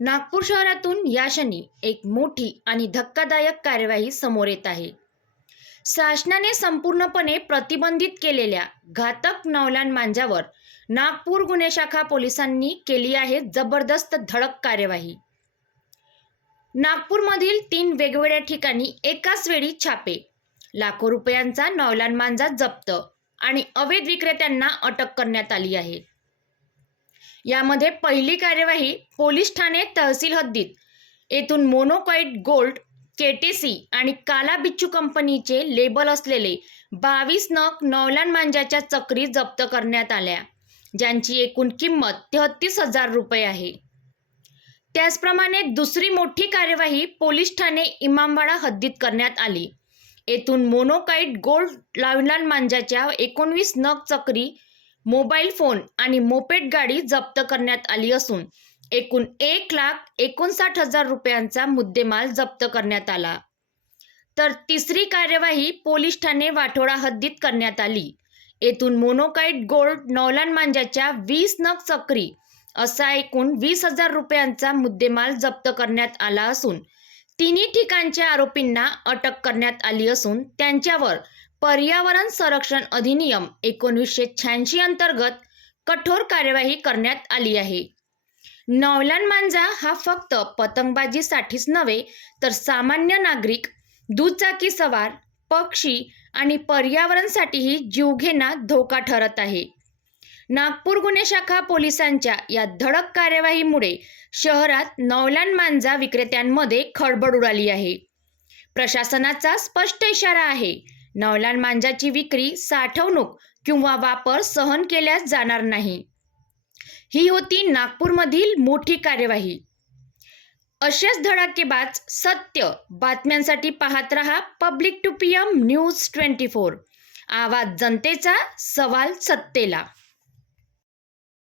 नागपूर शहरातून या क्षणी एक मोठी आणि धक्कादायक कार्यवाही समोर येत आहे. शासनाने संपूर्णपणे प्रतिबंधित केलेल्या घातक नवलान मांजावर नागपूर गुन्हे शाखा पोलिसांनी केली आहे जबरदस्त धडक कार्यवाही. नागपूरमधील तीन वेगवेगळ्या ठिकाणी एकाच वेळी छापे लाखो रुपयांचा नवलान मांजा जप्त आणि अवैध विक्रेत्यांना अटक करण्यात आली आहे. यामध्ये पहिली कार्यवाही पोलीस ठाणे तहसील हद्दीत. येथून मोनोकाईट गोल्ड केटीसी आणि काला बिच्चू कंपनीचे लेबल असलेले बावीस नग नवलान मांजाच्या चक्री जप्त करण्यात आल्या ज्यांची एकूण किंमत तेहतीस हजार रुपये आहे. त्याचप्रमाणे दुसरी मोठी कार्यवाही पोलीस ठाणे इमामवाडा हद्दीत करण्यात आली. येथून मोनोकाईट गोल्ड लावलान मांजाच्या एकोणवीस नग चक्री मोबाईल फोन आणि मोपेड गाडी जप्त करण्यात आली असून एकूण एक लाख एकोणसाठ हजार रुपयांचा मुद्देमाल जप्त करण्यात आला. तर तिसरी कार्यवाही पोलीस ठाणे वाठोडा हद्दीत करण्यात आली. येथून मोनोकाईट गोल्ड नौलान मांजाच्या वीस नग चक्री असा एकूण वीस हजार रुपयांचा मुद्देमाल जप्त करण्यात आला असून तिन्ही ठिकाणच्या आरोपींना अटक करण्यात आली असून त्यांच्यावर पर्यावरण संरक्षण अधिनियम एकोणीसशे शहाऐंशी अंतर्गत कठोर कार्यवाही करण्यात आली आहे. नवलान मांजा हा फक्त पतंगबाजीसाठीच नव्हे तर सामान्य नागरिक दुचाकी सवार पक्षी आणि पर्यावरणसाठीही जीवघेणा धोका ठरत आहे. नागपूर गुन्हे शाखा पोलिसांच्या या धडक कार्यवाहीमुळे शहरात नवलान मांजा विक्रेत्यांमध्ये खळबळ उडाली आहे. प्रशासनाचा स्पष्ट इशारा आहे नवलान मांजाची विक्री साठवणूक किंवा वापर सहन केल्यास जाणार नाही. ही होती नागपूरमधील मोठी कार्यवाही. अशाच धडाकेबाज सत्य बातम्यांसाठी पाहत रहा public to P M news twenty four. आवाज जनतेचा सवाल सत्तेला.